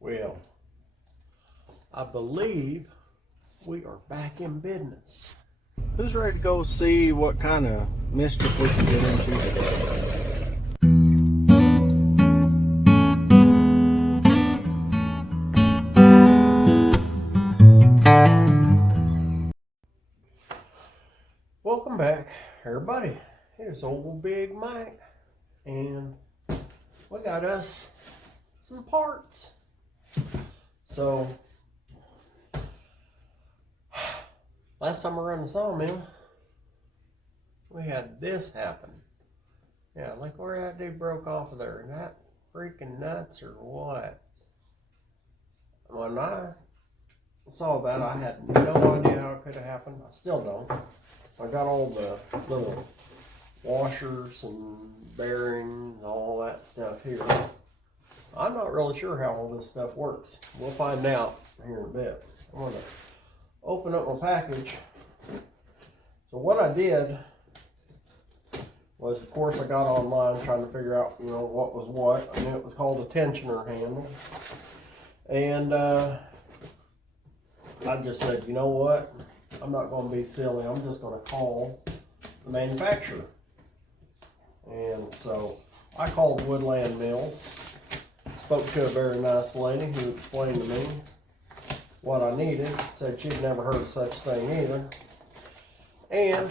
Well, I believe we are back in business. Who's ready to go see what kind of mischief we can get into today? Welcome back, everybody. Here's old Big Mike, and we got us some parts. So, last time we were on the sawmill, we had this happen. Yeah, look where that dude broke off of there. That freaking nuts or what? When I saw that, I had no idea how it could have happened. I still don't. I got all the little washers and bearings and all that stuff here. I'm not really sure how all this stuff works. We'll find out here in a bit. I'm going to open up my package. So what I did was, of course, I got online trying to figure out, what was what. I knew it was called a tensioner handle. And I just said, you know what? I'm not going to be silly. I'm just going to call the manufacturer. And so I called Woodland Mills. Spoke to a very nice lady who explained to me what I needed. Said she'd never heard of such a thing either. And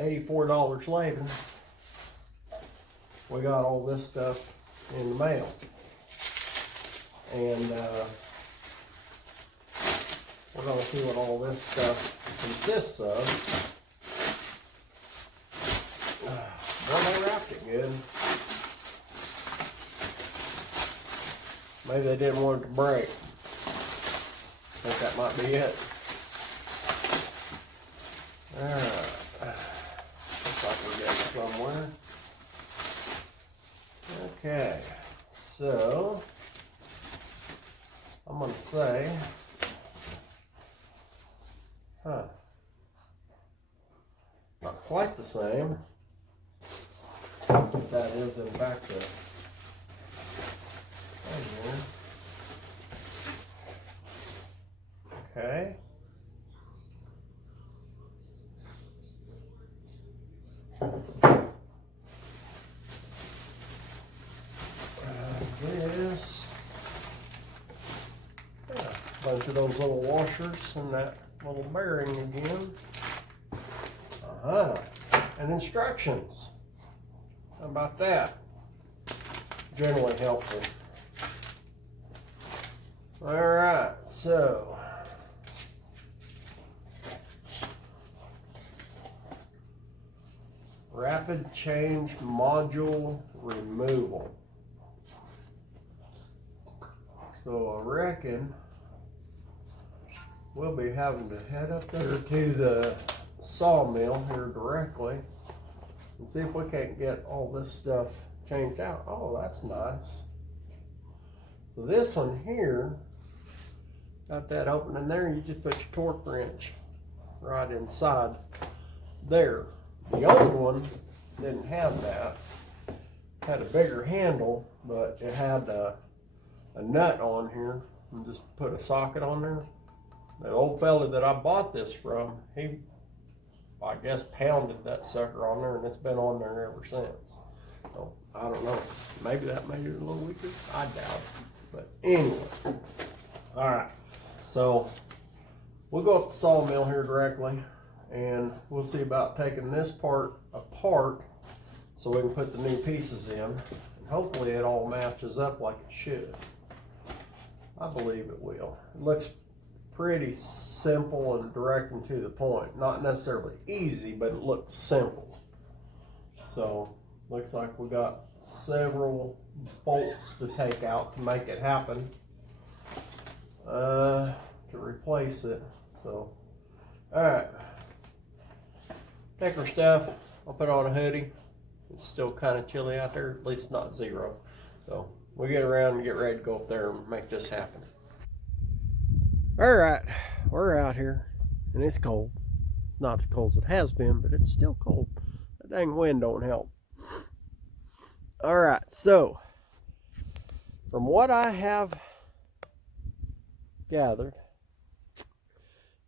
$84 later, we got all this stuff in the mail. And we're going to see what all this stuff consists of. Well, they wrapped it good. Maybe they didn't want it to break. I think that might be it. Alright. Looks like we're getting somewhere. Okay. So, I'm going to say, not quite the same. That is in fact the thing here. Okay. This, a bunch of those little washers and that little bearing again. And instructions. How about that? Generally helpful. Alright, so rapid change module removal. So I reckon we'll be having to head up there to the sawmill here directly and see if we can't get all this stuff changed out. Oh, that's nice. So this one here, got that opening there, you just put your torque wrench right inside there. The old one didn't have that. It had a bigger handle, but it had a nut on here, and just put a socket on there. The old fella that I bought this from, he, I guess, pounded that sucker on there, and it's been on there ever since. So I don't know. Maybe that made it a little weaker. I doubt it. But anyway, all right. So we'll go up the sawmill here directly, and we'll see about taking this part apart so we can put the new pieces in. And hopefully it all matches up like it should. I believe it will. It looks pretty simple and direct and to the point. Not necessarily easy, but it looks simple. So, looks like we got several bolts to take out to make it happen. To replace it. So, alright. Take our stuff. I'll put on a hoodie. It's still kind of chilly out there. At least it's not zero. So, we'll get around and get ready to go up there and make this happen. Alright, we're out here, and it's cold. Not as cold as it has been, but it's still cold. That dang wind don't help. All right, so from what I have gathered,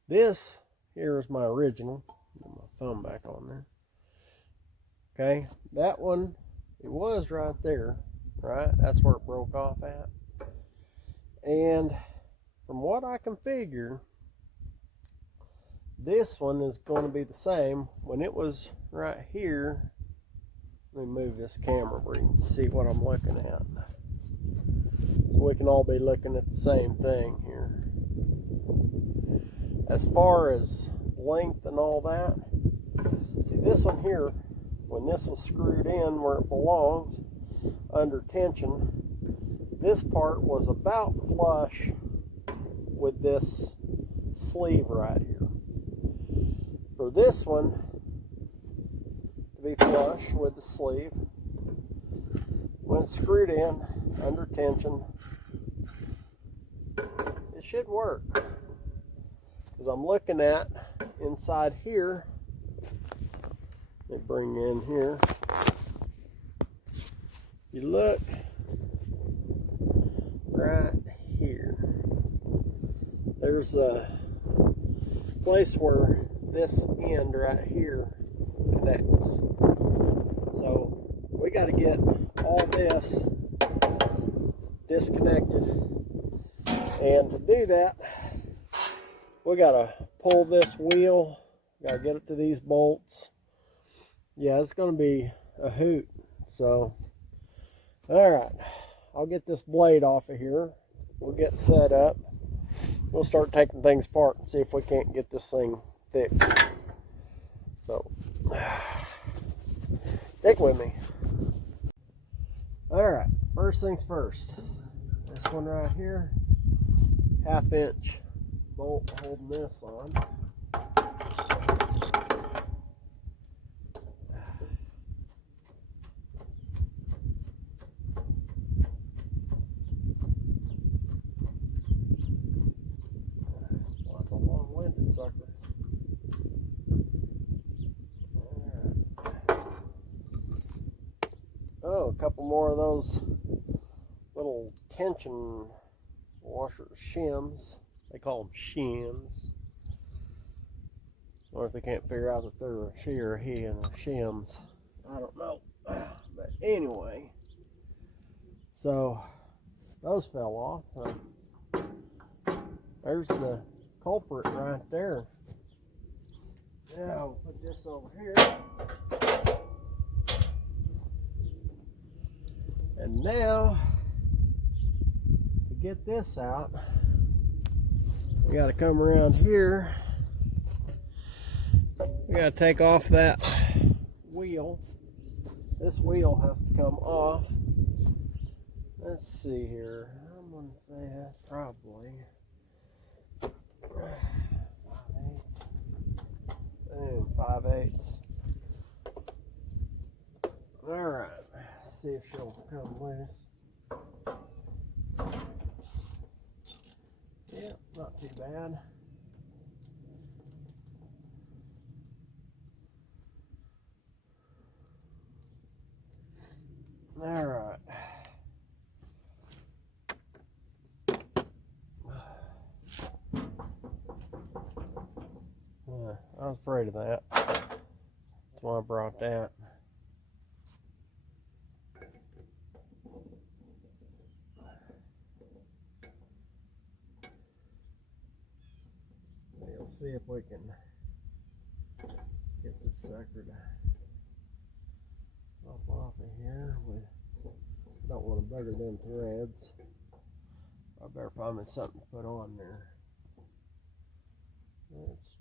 this here is my original. Put my thumb back on there. Okay, that one, it was right there, right? That's where it broke off at. And from what I can figure, this one is going to be the same. When it was right here, let me move this camera where you can see what I'm looking at. So we can all be looking at the same thing here. As far as length and all that, see this one here, when this was screwed in where it belongs, under tension, this part was about flush with this sleeve right here. For this one to be flush with the sleeve, when it's screwed in under tension, it should work. Because I'm looking at inside here, let me bring you in here. You look right here, there's a place where this end right here connects. So we got to get all this disconnected, and to do that we got to pull this wheel, got to get it to these bolts. Yeah, it's going to be a hoot. So all right, I'll get this blade off of here, we'll get set up, we'll start taking things apart and see if we can't get this thing fixed. So stick with me. All right, first things first, this one right here, 1/2 inch bolt holding this on. Well, that's a long-winded sucker. Oh, a couple more of those little tension washer shims. They call them shims. Or if they can't figure out if they're a she or a he and shims, I don't know. But anyway, so those fell off. There's the culprit right there. Now we'll put this over here. And now, to get this out, we got to come around here. We got to take off that wheel. This wheel has to come off. Let's see here. I'm going to say that's probably 5/8. All right. See if she'll come loose. Yep, not too bad. All right. I was afraid of that. That's why I brought that. We'll see if we can get this sucker to pop off of here. We don't want to bugger them threads. I better find me something to put on there. Let's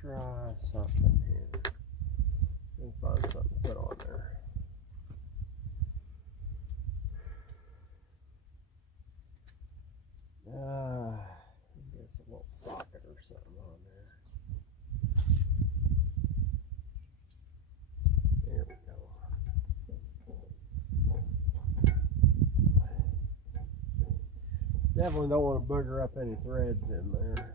try something here. Let's find something to put on there. I guess a little socket or something on there. There we go. Definitely don't want to bugger up any threads in there.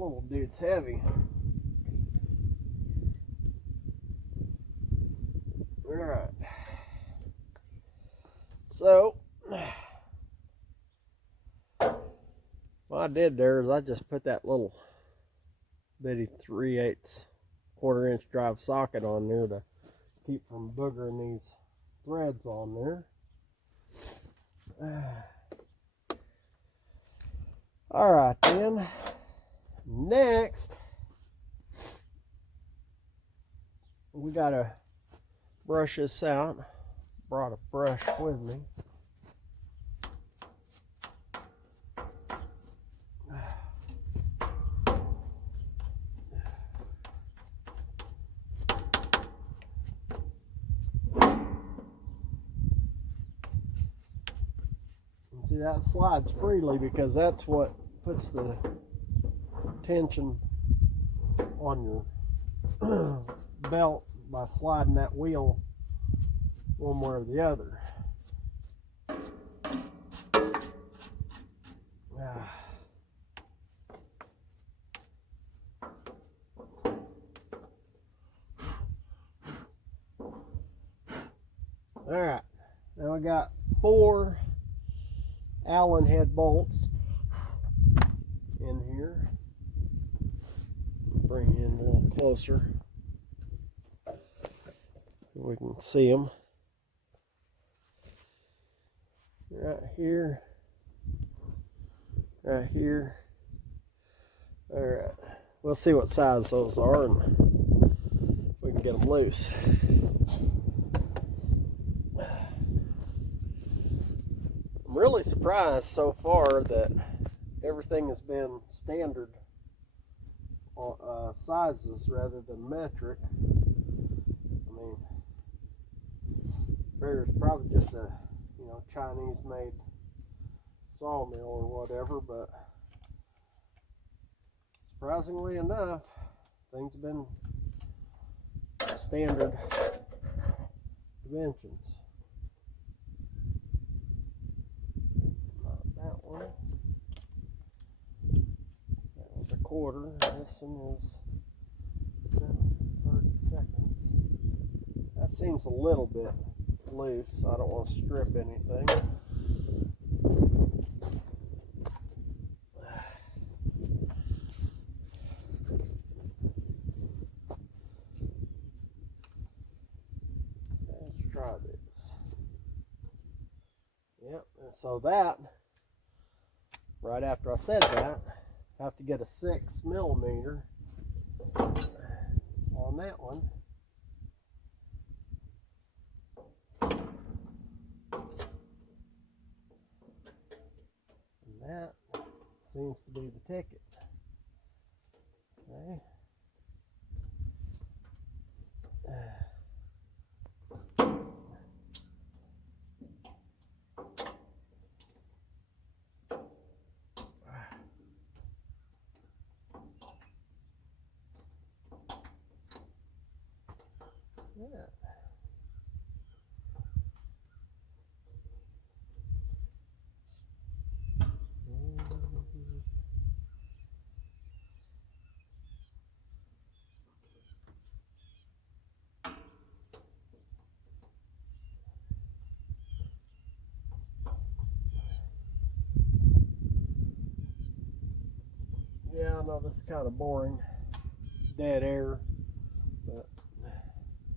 little dude's heavy. Alright. So, what I did there is I just put that little bitty 3/8 1/4 inch drive socket on there to keep from boogering these threads on there. Alright then, next we gotta brush this out. Brought a brush with me. See, that slides freely because that's what puts the tension on your belt by sliding that wheel one way or the other. Alright, now we got 4 Allen head bolts in here. Bring in a little closer so we can see them. Right here, right here. Alright, we'll see what size those are and we can get them loose. I'm really surprised so far that everything has been standard sizes rather than metric. I mean, there's probably just a Chinese made sawmill or whatever, but surprisingly enough, things have been standard dimensions. That one. That was a 1/4. This one is 7/32. That seems a little bit loose. I don't want to strip anything. Let's try this. Yep, and so that, right after I said that, I have to get a 6mm on that one. And that seems to be the ticket. Okay. Yeah, I know this is kind of boring, dead air, but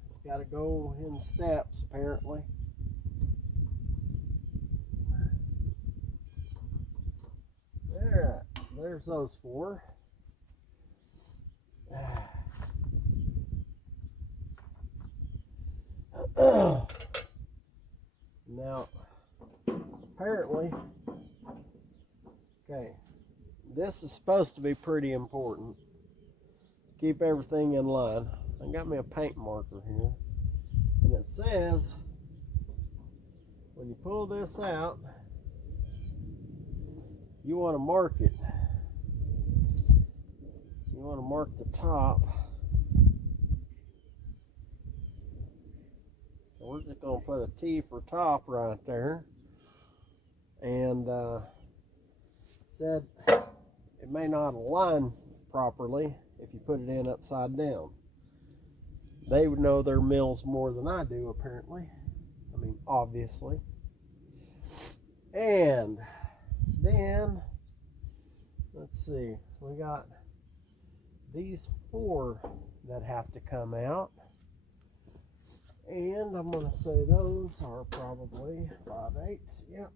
it's got to go in steps apparently. Alright, so there's those 4. Now, apparently, okay, this is supposed to be pretty important. Keep everything in line. I got me a paint marker here, and it says when you pull this out, you want to mark it. You want to mark the top. So we're just going to put a T for top right there. And said it may not align properly if you put it in upside down. They would know their mills more than I do, apparently. I mean, obviously. And then, let's see, we got these 4 that have to come out. And I'm going to say those are probably 5/8. Yep.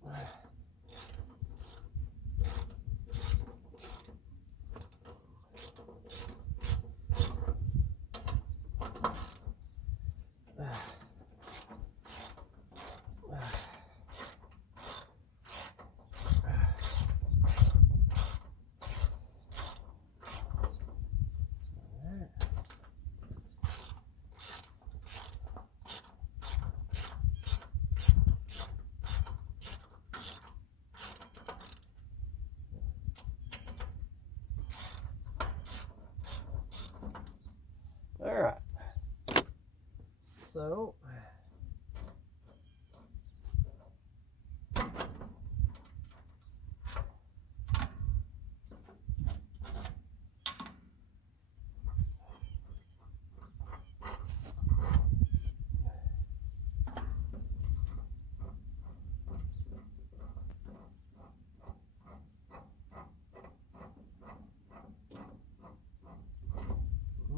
All right. So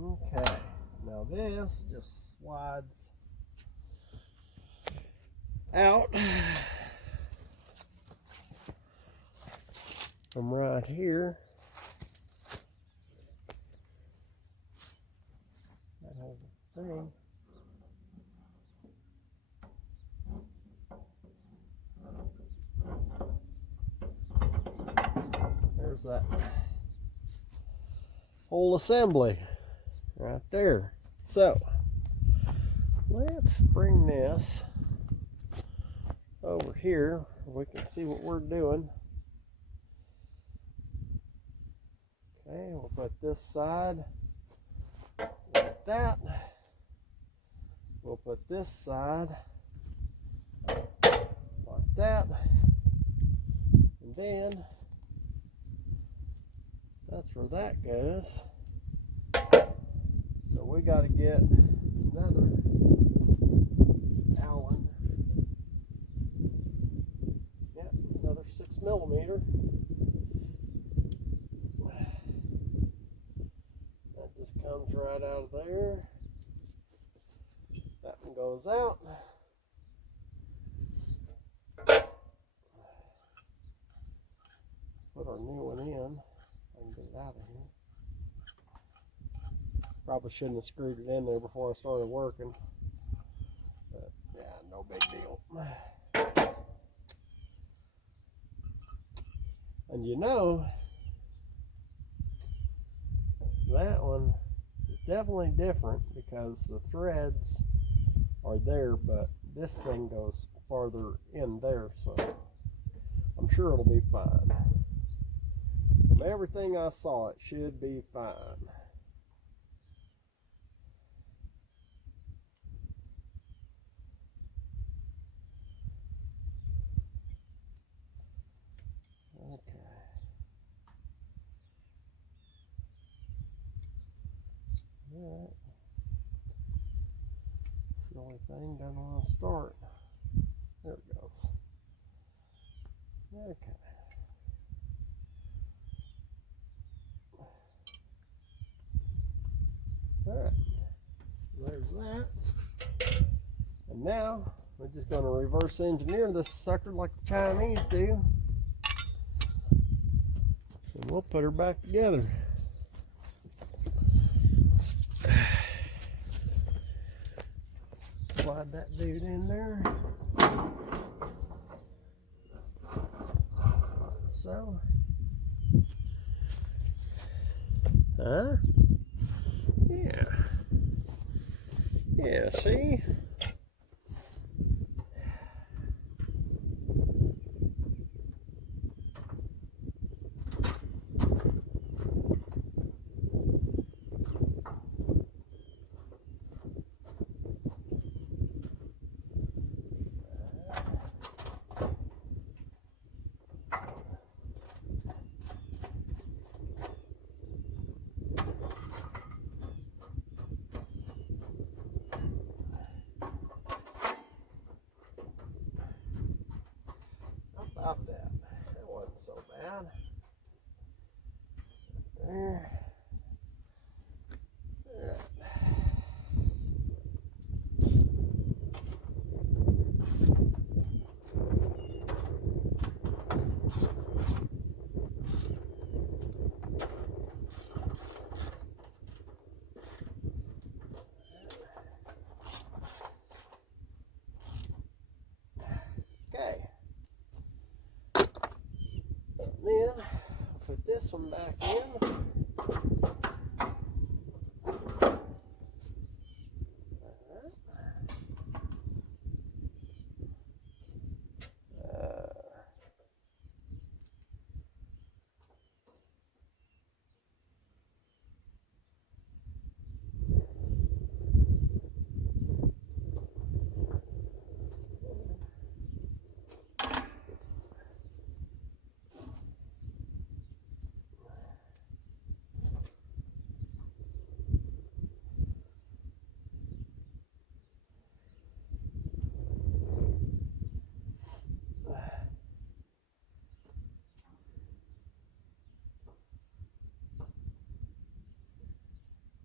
okay, now this just slides out from right here. That whole thing. There's that whole assembly right there. So let's bring this over here. We can see what we're doing. Okay, we'll put this side like that. We'll put this side like that. And then that's where that goes. So we got to get another Allen. Yep, another 6mm. That just comes right out of there. That one goes out. Put our new one in. I can get it out of here. Probably shouldn't have screwed it in there before I started working. But yeah, no big deal. And you know, that one is definitely different because the threads are there, but this thing goes farther in there, so I'm sure it'll be fine. From everything I saw, it should be fine. Okay. Alright. It's the only thing doesn't want to start. There it goes. Okay. Alright. There's that. And now we're just going to reverse engineer this sucker like the Chinese do. And we'll put her back together. Slide that dude in there. So. Huh? Yeah. Yeah, see? Stop that. That wasn't so bad. There. Okay. Then put this one back in.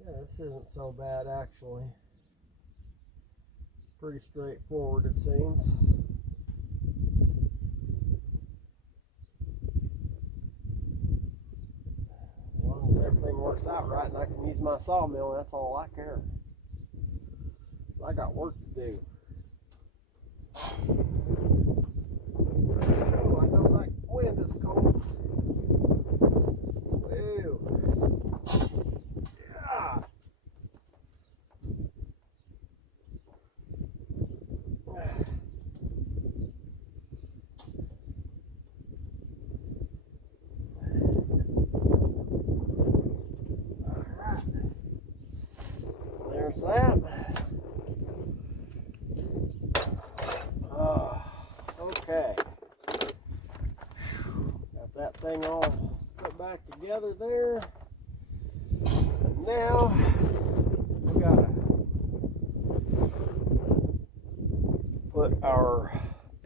Yeah, this isn't so bad actually. Pretty straightforward it seems. As long as everything works out right and I can use my sawmill, that's all I care. I got work to do. Oh, I know that wind is cold. Whoa. Yeah. There's that. Okay. Got that thing all put back together there. And now we gotta put our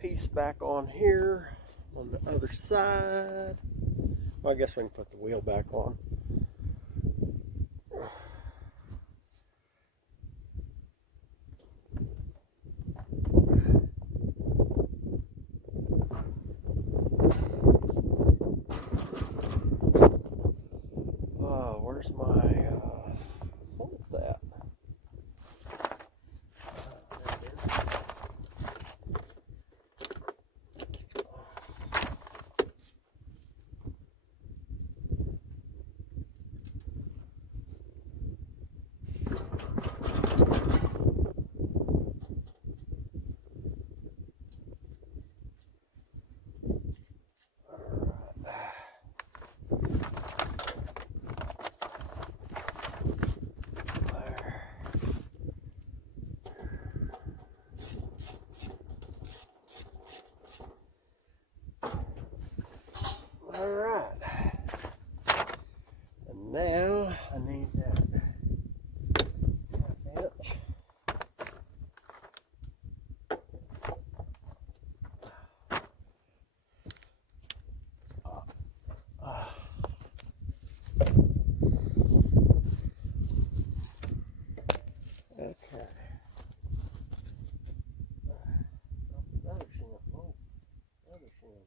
piece back on here on the other side. Well, I guess we can put the wheel back on. Where's my bolt at? There it is. Alright, and now I need that half inch. Okay. Another shim. Oh, another shim.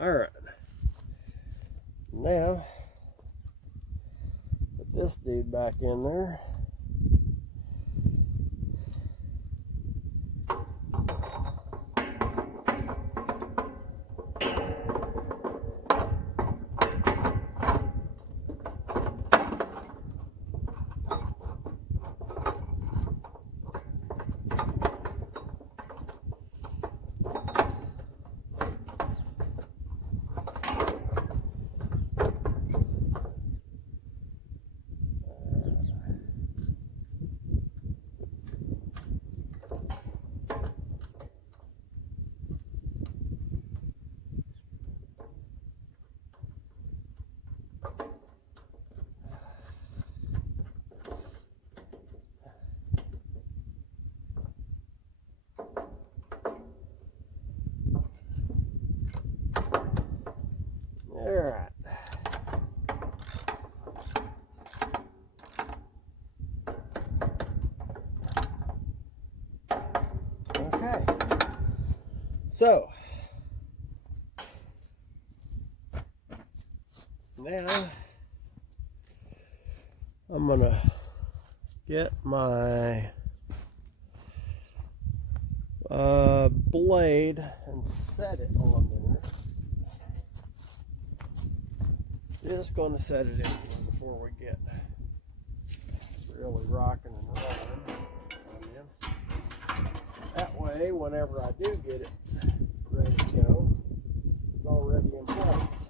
All right, now put this dude back in there. So now I'm gonna get my blade and set it on there. Just gonna set it in before we get really rocking and rolling on this. That way, whenever I do get it ready to go, it's already in place.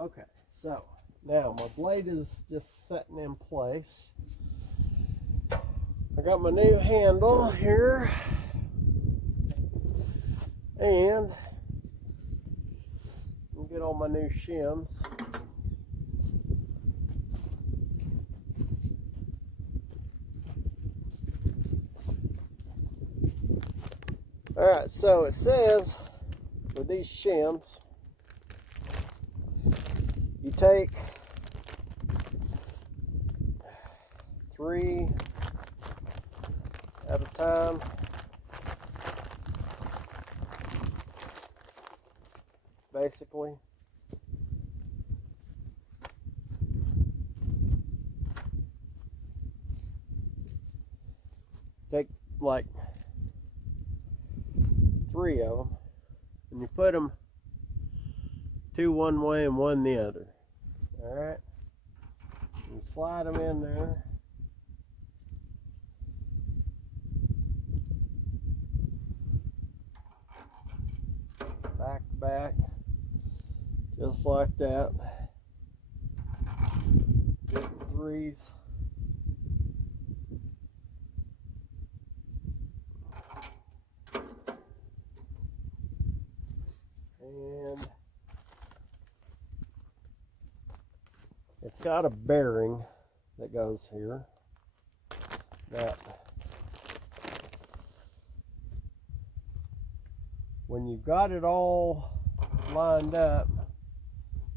Okay, so now my blade is just setting in place. I got my new handle here, and I'll get all my new shims. Alright, so it says with these shims, you take 3 at a time. Basically. Take like 3 of them and you put them 2 one way and 1 the other. Alright, you slide them in there. Back to back, just like that. Get the 3s. And it's got a bearing that goes here that when you've got it all lined up,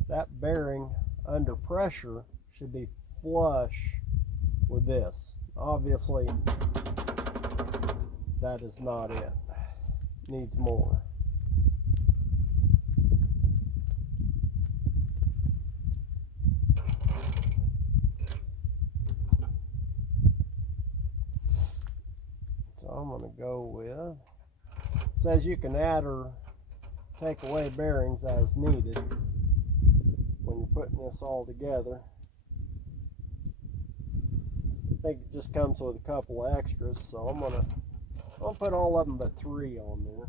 that bearing under pressure should be flush with this. Obviously, that is not it. Needs more. So I'm going to go with, it says you can add or take away bearings as needed when you're putting this all together. I think it just comes with a couple of extras, so I'm gonna put all of them but 3 on there.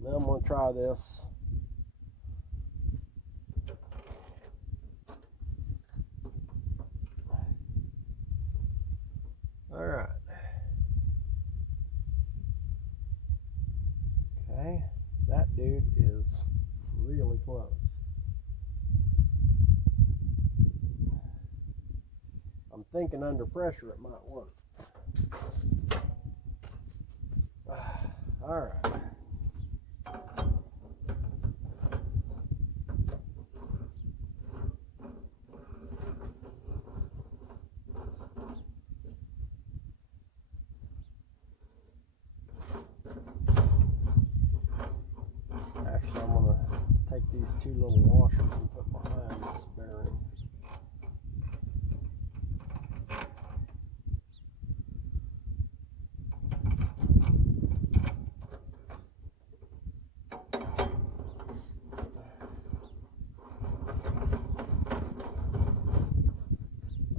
Now I'm gonna try this. All right. Okay, that dude is really close. I'm thinking under pressure it might work. All right. Actually, I'm going to take these 2 little washers and put behind this bearing.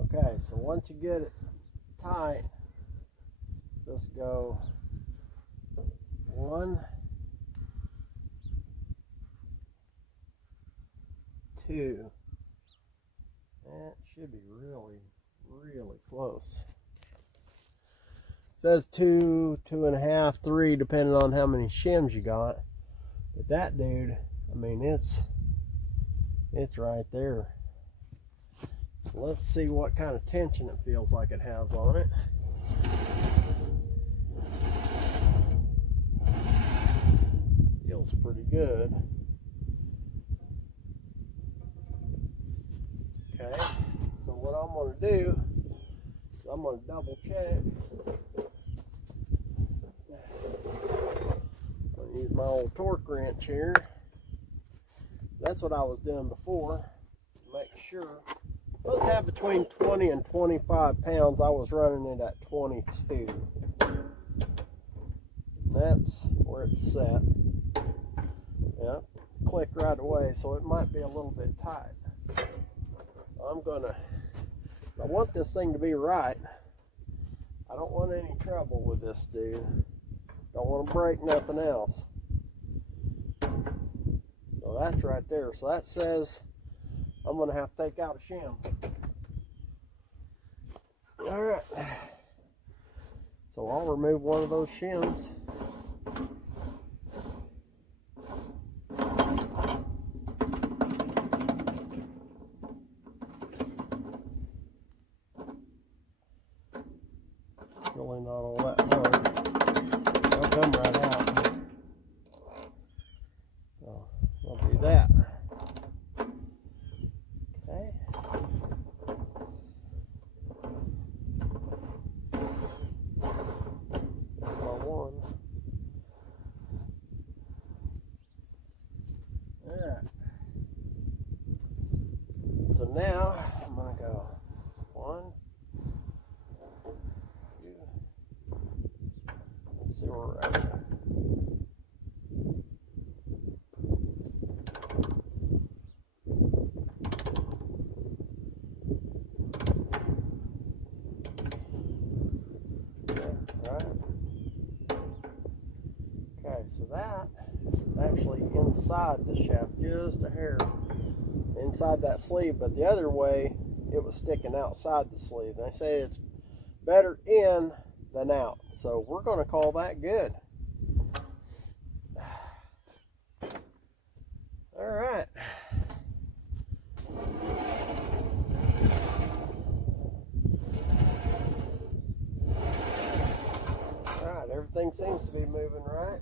Okay, so once you get it tight, just go 1, 2. That should be really, really close. It says 2, 2.5, 3, depending on how many shims you got. But that dude, I mean, it's right there. Let's see what kind of tension it feels like it has on it. Feels pretty good. Okay, so what I'm going to do is I'm going to double check. I'm going to use my old torque wrench here. That's what I was doing before. Make sure. Supposed to have between 20 and 25 pounds. I was running it at 22. That's where it's set. Yep, click right away, so it might be a little bit tight. So I want this thing to be right. I don't want any trouble with this dude. Don't want to break nothing else. So that's right there. So that says I'm going to have to take out a shim. All right. So I'll remove one of those shims. Really not all that hard. They'll come right out. So I'll do that. Okay. One. Alright. So now I'm going to go 1, 2. Let's see where we're at. Okay, so that is actually inside the shaft, just a hair inside that sleeve, but the other way it was sticking outside the sleeve. And they say it's better in than out, so we're going to call that good. All right. All right, everything seems to be moving right.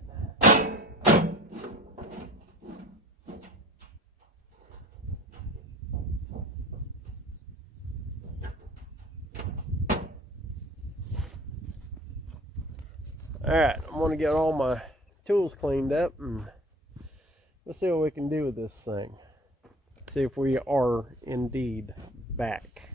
Alright, I'm going to get all my tools cleaned up and let's see what we can do with this thing. See if we are indeed back.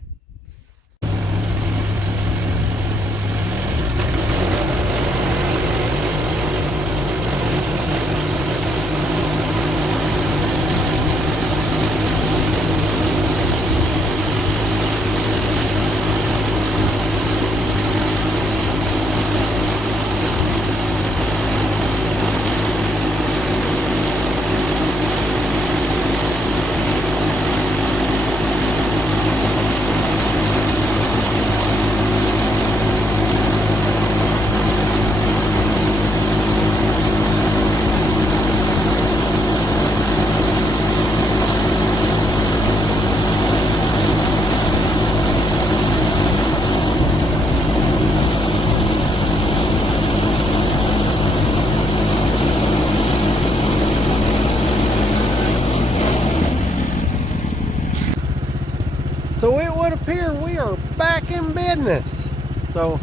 So it would appear we are back in business. So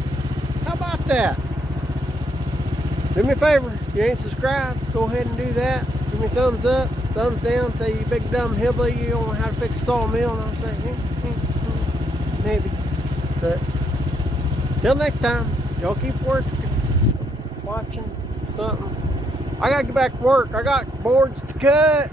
how about that? Do me a favor, if you ain't subscribed, go ahead and do that. Give me a thumbs up, thumbs down, say you big dumb hillbilly, you don't know how to fix a sawmill, and I'll say, maybe. But till next time, y'all keep working, watching something. I gotta get back to work. I got boards to cut.